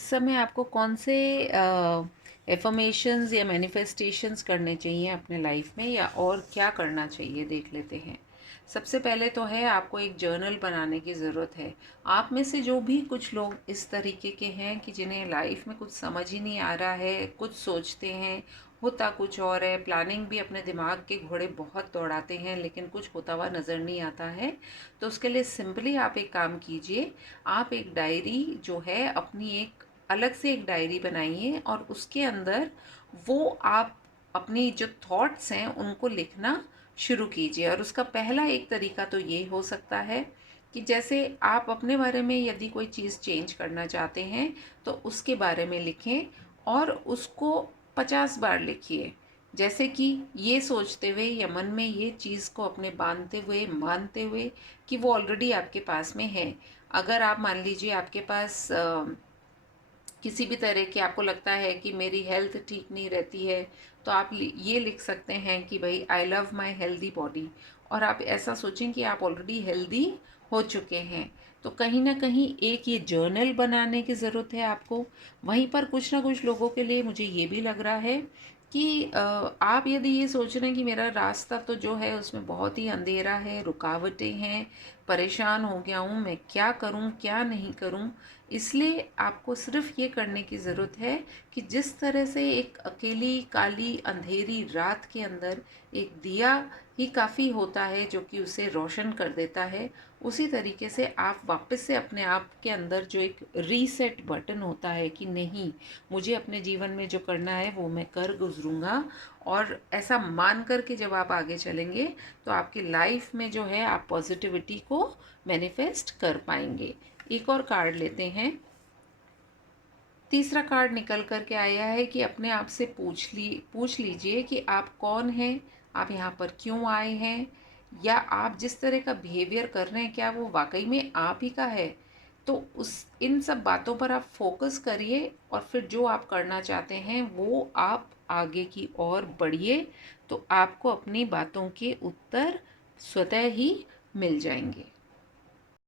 इस समय आपको कौन से एफर्मेशंस या मैनिफेस्टेशंस करने चाहिए अपने लाइफ में, या और क्या करना चाहिए देख लेते हैं। सबसे पहले तो है आपको एक जर्नल बनाने की ज़रूरत है। आप में से जो भी कुछ लोग इस तरीके के हैं कि जिन्हें लाइफ में कुछ समझ ही नहीं आ रहा है, कुछ सोचते हैं होता कुछ और है, प्लानिंग भी अपने दिमाग के घोड़े बहुत दौड़ाते हैं लेकिन कुछ होता हुआ नज़र नहीं आता है, तो उसके लिए सिंपली आप एक काम कीजिए। आप एक डायरी जो है अपनी एक अलग से एक डायरी बनाइए और उसके अंदर वो आप अपनी जो थॉट्स हैं उनको लिखना शुरू कीजिए। और उसका पहला एक तरीका तो ये हो सकता है कि जैसे आप अपने बारे में यदि कोई चीज़ चेंज करना चाहते हैं तो उसके बारे में लिखें और उसको 50 बार लिखिए। जैसे कि ये सोचते हुए या मन में ये चीज़ को अपने बांधते हुए मानते हुए कि वो ऑलरेडी आपके पास में है। अगर आप मान लीजिए आपके पास किसी भी तरह की आपको लगता है कि मेरी हेल्थ ठीक नहीं रहती है, तो आप ये लिख सकते हैं कि भाई I love my healthy body. और आप ऐसा सोचें कि आप ऑलरेडी हेल्दी हो चुके हैं। तो कहीं ना कहीं एक ये जर्नल बनाने की ज़रूरत है आपको। वहीं पर कुछ ना कुछ लोगों के लिए मुझे ये भी लग रहा है कि आप यदि ये सोच रहे हैं कि मेरा रास्ता तो जो है उसमें बहुत ही अंधेरा है, रुकावटें हैं, परेशान हो गया हूँ, मैं क्या करूँ क्या नहीं करूँ, इसलिए आपको सिर्फ ये करने की ज़रूरत है कि जिस तरह से एक अकेली काली अंधेरी रात के अंदर एक दिया ही काफ़ी होता है जो कि उसे रोशन कर देता है, उसी तरीके से आप वापस से अपने आप के अंदर जो एक रीसेट बटन होता है कि नहीं, मुझे अपने जीवन में जो करना है वो मैं कर गुजरूँगा। और ऐसा मान कर के जब आप आगे चलेंगे तो आपकी लाइफ में जो है आप पॉजिटिविटी को मैनिफेस्ट कर पाएंगे। एक और कार्ड लेते हैं। तीसरा कार्ड निकल कर के आया है कि अपने आप से पूछ लीजिए कि आप कौन हैं, आप यहाँ पर क्यों आए हैं, या आप जिस तरह का बिहेवियर कर रहे हैं क्या वो वाकई में आप ही का है। तो उस इन सब बातों पर आप फोकस करिए और फिर जो आप करना चाहते हैं वो आप आगे की ओर बढ़िए, तो आपको अपनी बातों के उत्तर स्वतः ही मिल जाएंगे।